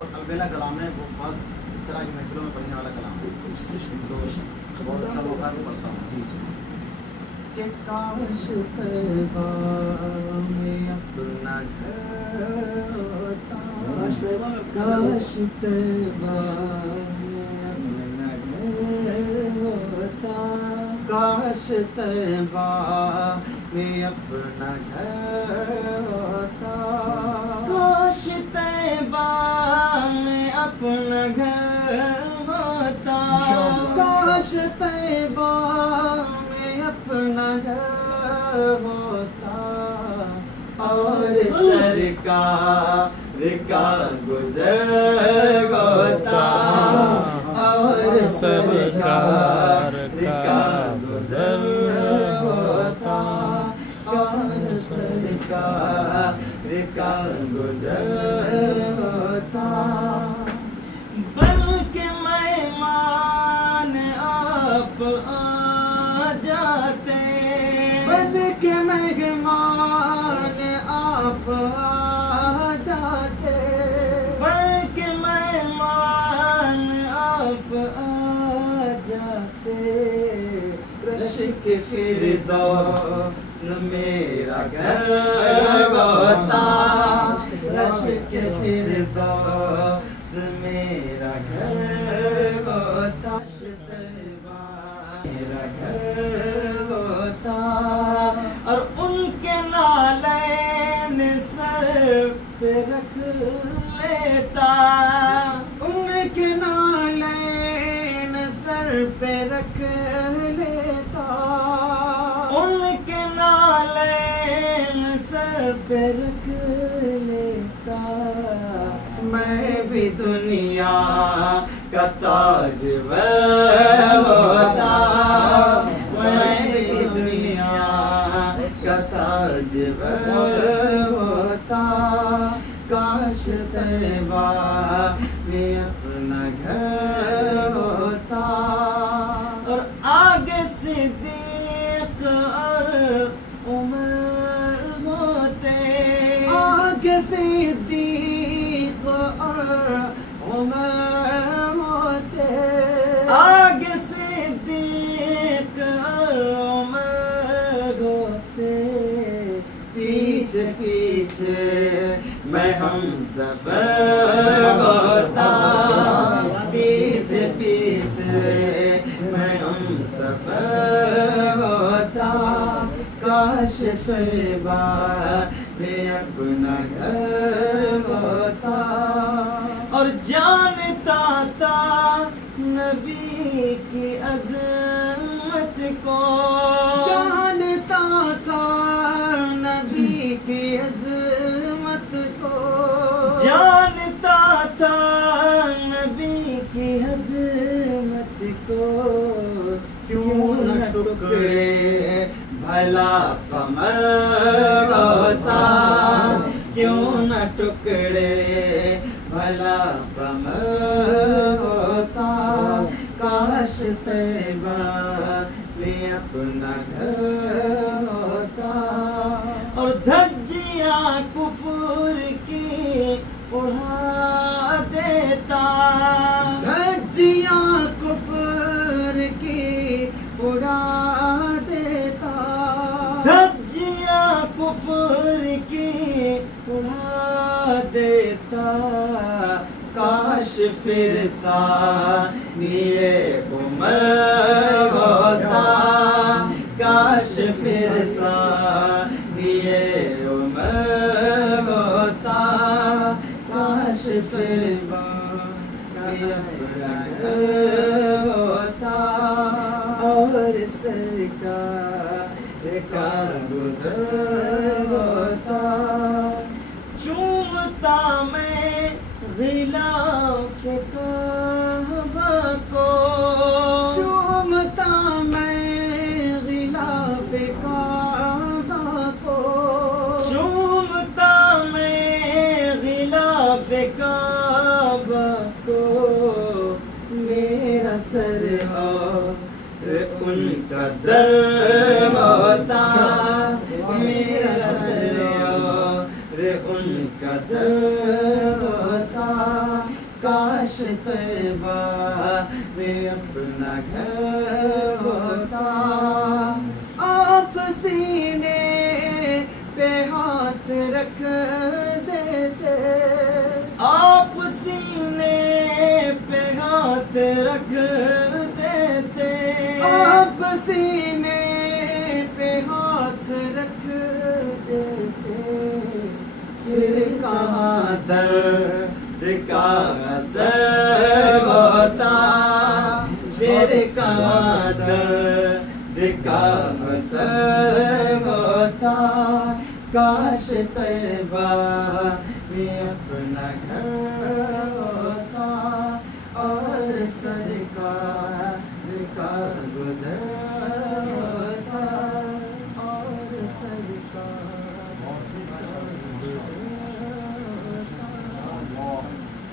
البیلا کلام ہے، وہ خاص اس طرح کی محفلوں میں پڑھنے والا کلام ہے، تو بہت اچھا موقع ہے، پڑھتا ہوں جی جی کہ کاش طیبہ میں اپنا گھر ہوتا، کاش طیبہ میں اپنا گھر ہوتا، کاش طیبہ میں اپنا گھر ہوتا، کاش طیبہ میں اپنا گھر ہوتا، کاش طیبہ میں اپنا گھر ہوتا، اور سرکار کا گزر ہوتا، اور سرکار کا گزر ہوتا، اور سرکار کا گزر ہوتا، بلکہ مہمان آپ آ جاتے، بلکہ مہمان آپ آ جاتے، بلکہ مہمان آپ آ جاتے، رشک فردوس میرا گھر ہوتا، رشک فردوس میرا گھر ہوتا، میرا گھر ہوتا، اور ان کے نالین سر پہ رکھ لیتا، ان کے نالین سر پہ رکھ لیتا، ان کے نالین سر پہ رکھ لیتا، میں بھی دنیا کا تاجور ہوتا، میں بھی دنیا کا تاجور ہوتا، کاش طیبہ میں اپنا گھر ہوتا، اور آگے صدیق اور عمر ہوتے، آگے صدیق اور عمر ہوتے، آگے صدیق اور عمر ہوتے، پیچھے پیچھے میں ہم سفر ہوتا، پیچھے پیچھے میں ہم سفر ہوتا، کاش طیبہ میں اپنا گھر ہوتا، اور جانتا تھا نبی کی عظمت کو، جانتا تھا نبی کی عظمت کو، جانتا تھا نبی کی عظمت کو، کیوں نہ ٹکڑے بھلا قمر ہوتا، کیوں نہ ٹکڑے بھلا قمر ہوتا، کاش طیبہ میں اپنا گھر ہوتا، اور دھجیاں کفر کی اڑا دیتا، دھجیاں کفر کی اڑا دیتا، دھجیاں کفر کی اڑا دیتا، کاش پھر ثانی عمر ہوتا، کاش پھر ثانی عمر ہوتا، کاش طیبہ میں اپنا گھر ہوتا، اور سرکار کا گزر ہوتا، چومتا میں غلاف کعبہ کو، چومتا میں غلاف کعبہ کو، چومتا میں غلاف کعبہ کو، میرا سر اور ان کا در ہوتا، میرا سر اور ان کا در ہوتا، کاش طیبہ میں اپنا گھر ہوتا. آپ سینے پہ ہاتھ رکھ دیتے, آپ سینے پہ ہاتھ رکھ دیتے, آپ سینے پہ ہاتھ رکھ دیتے, پھر کہاں درد کا اثر ہوتا, پھر کہاں درد کا اثر ہوتا. کاش طیبہ میں